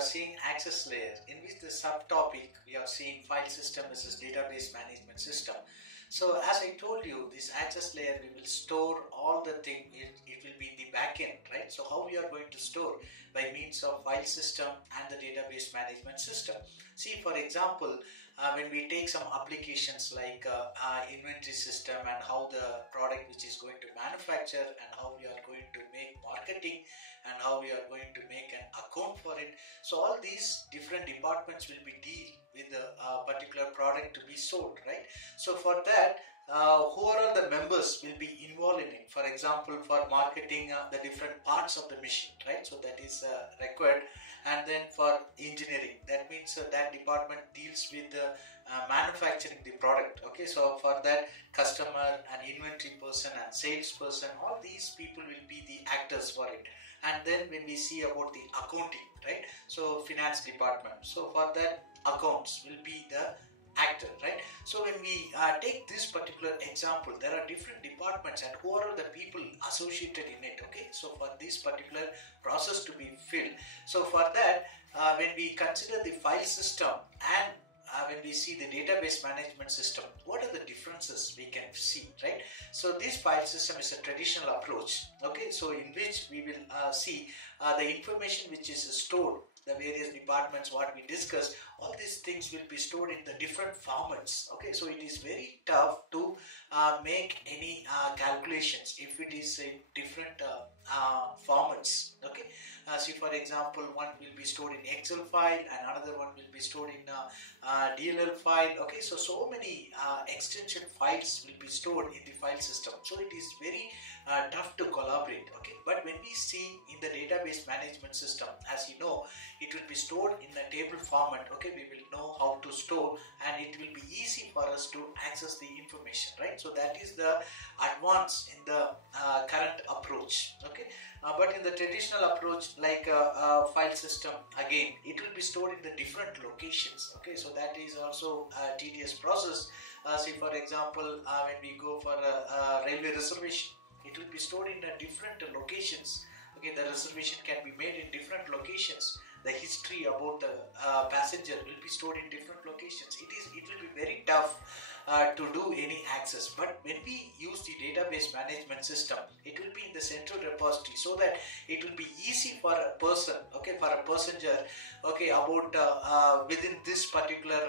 are seeing access layer, in which the subtopic we are seeing file system versus database management system. So as I told you, this access layer, we will store all the thing, it will be in the backend, right? So how we are going to store? By means of file system and the database management system. See, for example, when we take some applications like inventory system and how the product which is going to manufacture and how we are going to make marketing and how we are going to make an account for it. So all these different departments will be deal with the particular product to be sold, right? So for that, who are all the members will be involved in it? For example, for marketing, the different parts of the machine, right? So that is required. And then for engineering, that means that department deals with the manufacturing the product. Okay, so for that, customer and inventory person and sales person, all these people will be the actors for it. And then when we see about the accounting, right? So finance department. So for that, accounts will be the actor, right? So when we take this particular example, there are different departments and who are the people associated in it. Okay, so for this particular process to be filled, so for that, when we consider the file system and when we see the database management system, what are the differences we can see, right? So this file system is a traditional approach, okay, so in which we will see the information which is stored, the various departments what we discussed, all these things will be stored in the different formats. Okay, so it is very tough to make any calculations if it is in different formats. Okay, see, for example, one will be stored in Excel file and another one will be stored in DLL file. Okay, so many extension files will be stored in the file system, so it is very tough to collaborate. Okay, but when we see in the database management system, as you know, it will be stored in the table format. Okay, we will know how to store and it will be easy for us to access the information, right? So that is the advance in the current approach. Okay, but in the traditional approach, like file system, again it will be stored in the different locations. Okay, so that is also a tedious process. See, for example, when we go for a railway reservation, it will be stored in different locations. Okay, the reservation can be made in different locations. The history about the passenger will be stored in different locations. It will be very tough to do any access. But when we use the database management system, it will be in the central repository, so that it will be easy for a person, okay, for a passenger, okay, about within this particular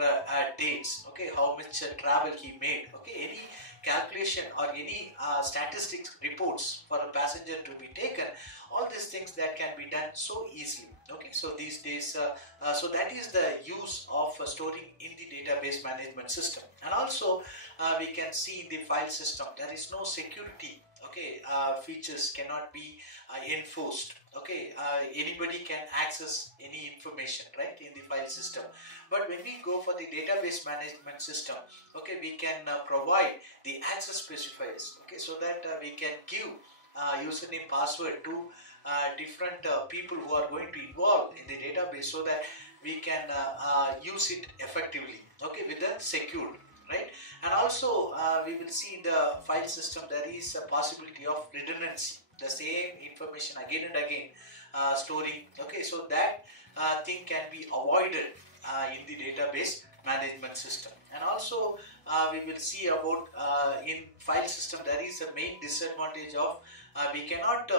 dates, okay, how much travel he made, okay, any calculation or any statistics reports for a passenger to be taken, all these things that can be done so easily. Okay, so these days, so that is the use of storing in the database management system. And also we can see in the file system, there is no security. Okay, features cannot be enforced. Okay, anybody can access any information, right, in the file system. But when we go for the database management system, okay, we can provide the access specifiers. Okay, so that we can give username, password to different people who are going to involve in the database, so that we can use it effectively, okay, with the secured, right? And also we will see in the file system there is a possibility of redundancy, the same information again and again storing. Okay, so that thing can be avoided in the database management system. And also we will see about in file system there is a main disadvantage of we cannot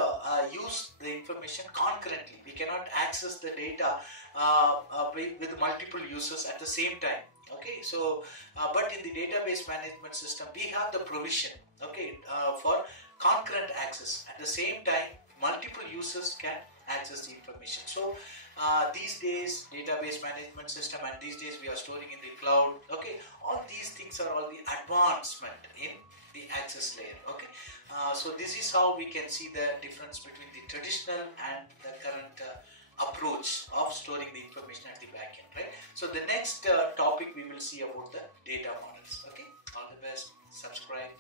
use the information concurrently. We cannot access the data with multiple users at the same time. Okay, so but in the database management system we have the provision, okay, for concurrent access. At the same time, multiple users can access the information. So these days database management system, and these days we are storing in the cloud. Okay, all these things are all the advancement in the access layer. Okay, so this is how we can see the difference between the traditional and the current approach of storing the information at the back end, right? So the next topic we will see about the data models. Okay, all the best, subscribe.